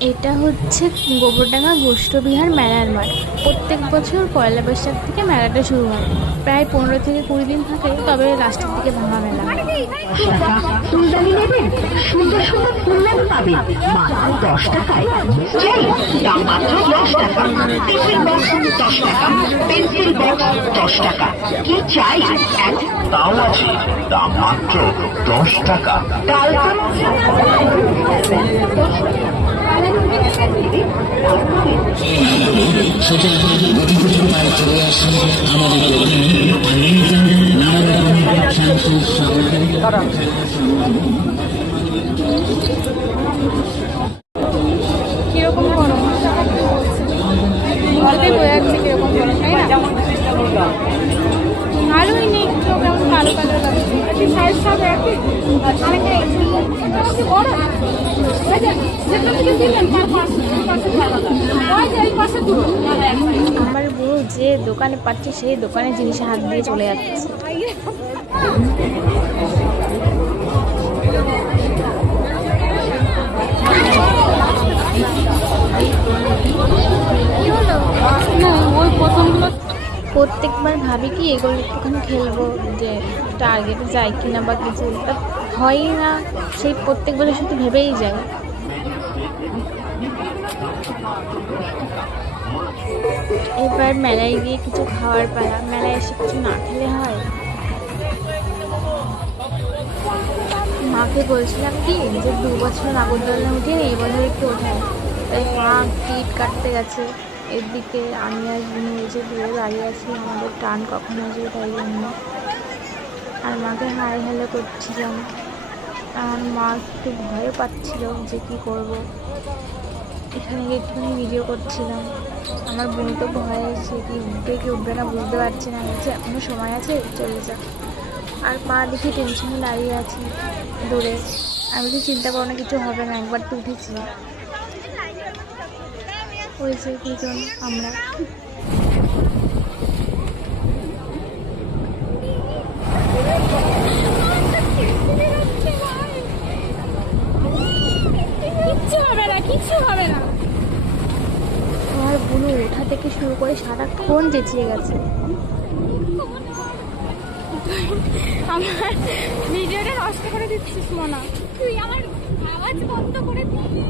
এটা হচ্ছে গোবরডাঙ্গা গোষ্ঠবিহার মেলার মাঠ। প্রত্যেক বছর পয়লা বৈশাখ থেকে মেলাটা শুরু হয়। প্রায় 15 থেকে 20 দিন থাকে, তবে লাস্টের দিকে ভাঙা মেলা হয়। 10 টাকা ফুলদানি নেবেন, সুন্দর সুন্দর ফুলদানি পাবেন মাত্র 10 টাকায়। চাই দাম মাত্র 10 টাকা। টিফিন বক্স 10 টাকা, পেন্সিল বক্স 10 টাকা। কি চাই? তাও আছে, দাম মাত্র 10 টাকা। চলে আসেন আমাদের নানা রকমের শ্যাম্পু কিরকম গরম বলতেই বোঝা যাচ্ছে কিরকম গরম, তাই না? ভালোই নেই, কেমন কালো কালো আমার বউ যে দোকানে পাচ্ছে সেই দোকানে জিনিসে হাত দিয়ে চলে যাচ্ছে। প্রত্যেকবার ভাবি কি এগুলো একটুখানি খেলবো, যে টার্গেটে যাই কিনা বা কিছু, হয়ই না। সেই প্রত্যেকবার শুধু ভেবেই যায়। এবার মেলায় গিয়ে কিছু খাওয়ার পালা। মেলায় এসে কিছু না খেলে হয়? মাকে বলছিলাম কি যে 2 বছর নাগরদোলনা উঠে এই বছর একটু ওঠায়, তাই মা টিকিট কাটতে গেছে। এদিকে আমি আর বোন যে দূরে দাঁড়িয়ে আছি, আমাদের টান কখন আসবে তাই জন্য। আর মাকে হাই হ্যালো করছিলাম। আর মা একটু ভয়ও পাচ্ছিল যে কী করব। এখানে গিয়ে একটুখানি ভিডিও করছিলাম। আমার বোন তো ভয়ে, সে কি উঠবে কি উঠবে না বুঝতে পারছে না, বলছে এখনও সময় আছে, চলে যা। আর মা দেখি টেনশনে দাঁড়িয়ে আছি দূরে। আমি তো চিন্তা করো না, কিছু হবে না, একবার তো উঠেছি। ওই যে দুজন আমরা। কিচ্ছু হবে না। আমার বুনু ওঠা থেকে শুরু করে সারাক্ষণ চেঁচিয়ে গেছে। আমার ভিডিওটা নষ্ট করে দিচ্ছিস মনা, তুই আমার আওয়াজ বন্ধ করে দিস।